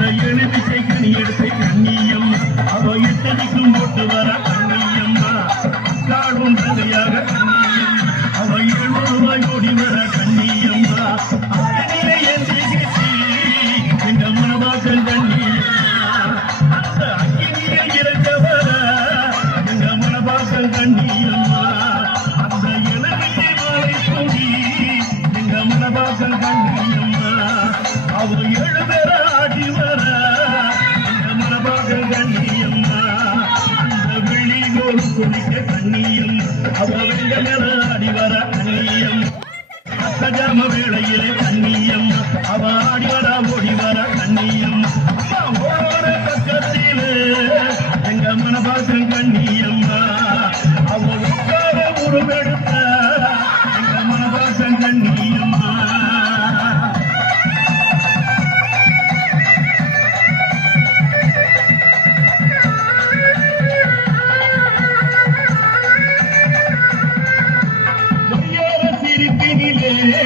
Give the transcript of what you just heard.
அந்த எலுமிச்சை கனி எடுத்து கண்ணியம்மா அவ எத்தனைக்கும் போட்டு வர கண்ணியம்மா காடும் தகையாக கண்ணியம்மா அவ 700 ரூபாய் ஓடி வர கண்ணியம்மா அத்தனையிலே எங்க மனவாசல் கண்ணியம்மா அந்த அக்கினியில் இறந்தவர எங்க மனவாசல் கண்ணியம்மா அந்த இளவியை மாலை கூடி எங்க மனவாசல் கண்ணியம்மா அவ 7 பேர ஆடி வர எங்க மனவாசல் கண்ணியம்மா அந்த வெள்ளி கோடு குளிக்க கண்ணியம் அவ வெங்க மேல ஆடி வர கண்ணியம் அத்தஜாம வேளையிலே கண்ணியம் அவ ஆடி வர ஓடி வர கண்ணியம் ஓர பக்கத்திலே எங்க மனவாசல் கண்ணியம்மா அவ உட்கார உருவெடுத்த எங்க மனவாசல் கண்ணியம்மா சிரிப்பினிலே